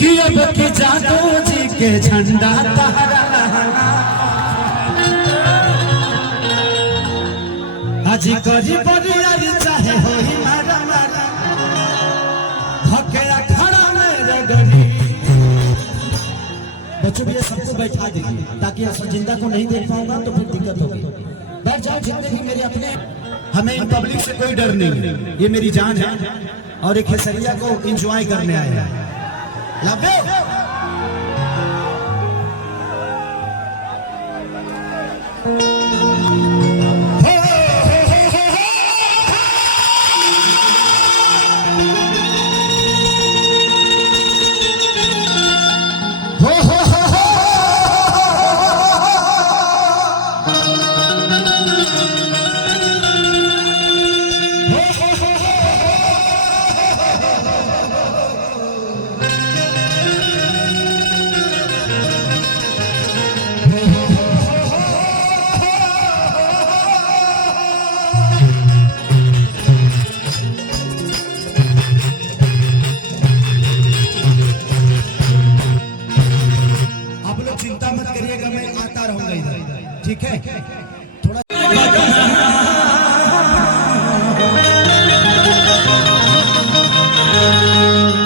कि अब की जादू जी के झंडा तहरा हाजी करी बरियारी चाहे हो ही मारा मारा धकेया खड़ा मेरे गली। बच्चों भी ये सबको बैठा दीजिए ताकि असर जिंदा को नहीं देख पाऊंगा तो फिर दिक्कत होगी। बैठ जाओ जितने भी मेरे अपने। हमें इन पब्लिक से कोई डर नहीं है, ये मेरी जान है और एक खेसरिया को एंजॉय करने आए हैं। Love you. चिंता मत करिएगा, मैं आता रहूंगा इधर, ठीक है? थोड़ा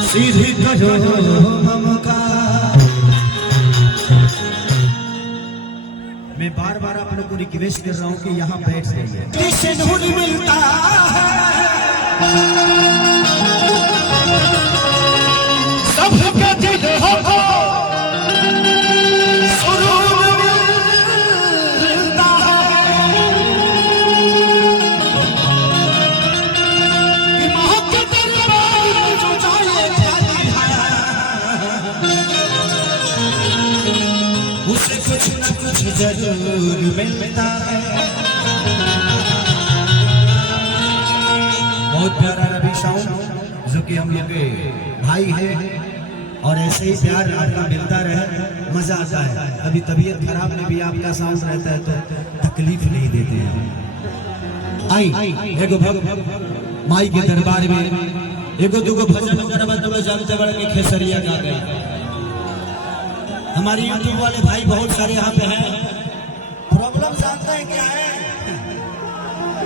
सीधी करो हमका। मैं बार बार आप लोग को रिक्वेस्ट कर रहा हूं कि यहाँ बैठ जाइए। मिलता है सबका दिल हो उसे कुछ न कुछ जरूर मिलता है। बहुत प्यारा रवि साउंड जो कि हम लोग के भाई है और ऐसे ही प्यार आपका मिलता रहे, मजा आता है। अभी तबीयत खराब में भी आपका साउंड रहता है तो तकलीफ नहीं देते हैं। आई एगो माई के दरबार में एगो दुगो भजन जानते बड़े के खेसरिया गा गए। हमारी यूट्यूब वाले भाई बहुत सारे यहाँ पे हैं। प्रॉब्लम जानते हैं क्या है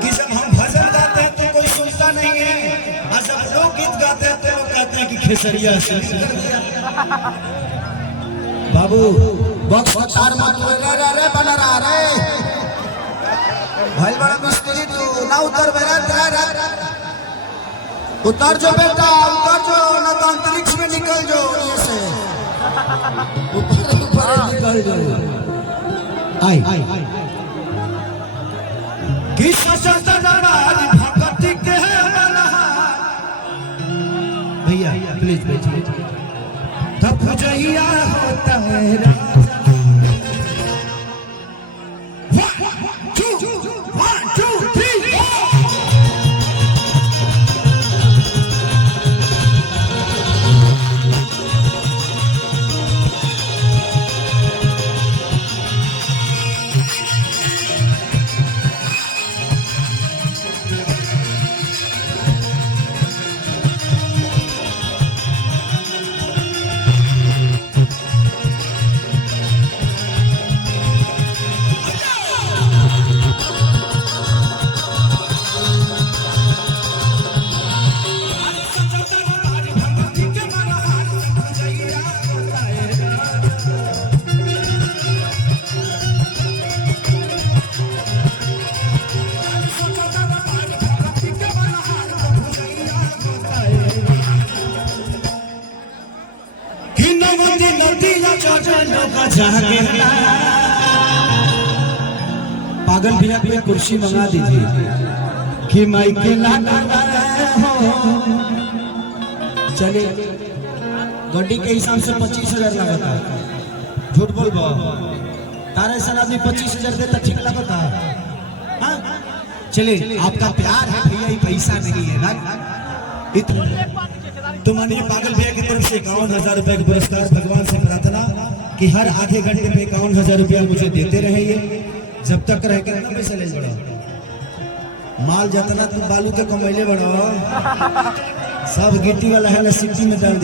कि जब हम भजन गाते हैं तो कोई सुनता नहीं है और जब लोग गीत गाते हैं तो लोग कहते हैं कि खेसरिया से बाबू बॉक्स चार मत रे बना रहा रे भाई बड़ा मिस्त्री तू ना उतर बेरा उतर जो बेटा उतर जो ना तो अंतरिक्ष में निकल जो ऐसे निकल जो। आई भगती के भैया प्लीज बैठिए। तब जहिया होता है पागल भैया को कुर्सी मंगा दीजिए कि माइके चले। गड्डी के हिसाब से 25,000 लगता है। झूठ बोल तारा ऐसा आदमी 25,000 देता ठीक लगता है। चले आपका प्यार है भैया, पैसा नहीं है ना। तो मानिए पागल भैया की तरफ से 51,000 रुपए का पुरस्कार। भगवान से प्रार्थना कि हर आधे घंटे में 51,000 रुपया मुझे देते रहिए जब तक रह के पैसा ले बढ़ो। माल जितना तुम बालू के कमैले बढ़ो सब गिट्टी वाला है ना सिटी में डाल